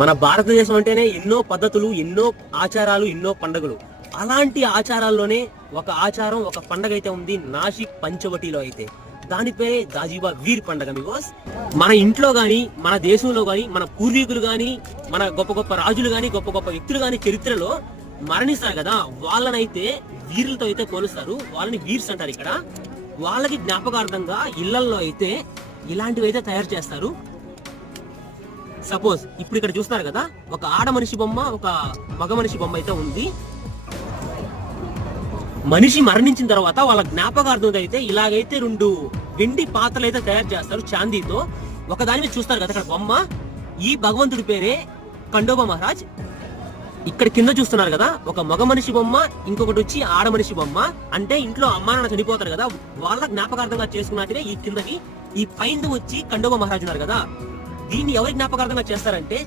మన భారతదేశం అంటేనే ఎన్నో పద్ధతులు ఎన్నో ఆచారాలు ఎన్నో పండుగలు. అలాంటి ఆచారాల్లోనే ఒక ఆచారం ఒక పండగ అయితే ఉంది నాసిక్ పంచవటిలో అయితే. దాని పేరే దాజీబా వీర్ పండగ బికాస్ మన ఇంట్లో కానీ మన దేశంలో కానీ మన పూర్వీకులు కానీ మన గొప్ప గొప్ప రాజులు కానీ గొప్ప గొప్ప వ్యక్తులు కానీ చరిత్రలో మరణిస్తారు కదా వాళ్ళనైతే వీరులతో అయితే పోలుస్తారు. వాళ్ళని వీర్స్ అంటారు ఇక్కడ. వాళ్ళకి జ్ఞాపకార్థంగా ఇళ్ళల్లో అయితే ఇలాంటివి అయితే తయారు చేస్తారు. సపోజ్ ఇప్పుడు ఇక్కడ చూస్తున్నారు కదా ఒక ఆడ మనిషి బొమ్మ ఒక మగ మనిషి బొమ్మ అయితే ఉంది. మనిషి మరణించిన తర్వాత వాళ్ళ జ్ఞాపకార్థం అయితే ఇలాగైతే రెండు వెండి పాత్రలు అయితే తయారు చేస్తారు చాందీతో. ఒక దాని మీద చూస్తారు కదా ఇక్కడ బొమ్మ. ఈ భగవంతుడి పేరే కండోబ మహారాజ్. ఇక్కడ కింద చూస్తున్నారు కదా ఒక మగ మనిషి బొమ్మ ఇంకొకటి వచ్చి ఆడ మనిషి బొమ్మ. అంటే ఇంట్లో అమ్మా నాన్న చనిపోతారు కదా వాళ్ళ జ్ఞాపకార్థంగా చేసుకున్నట్టుగా ఈ కిందకి ఈ పైన వచ్చి కండోబ మహారాజ్ ఉన్నారు కదా. దీన్ని ఎవరి జ్ఞాపకార్థంగా చేస్తారంటే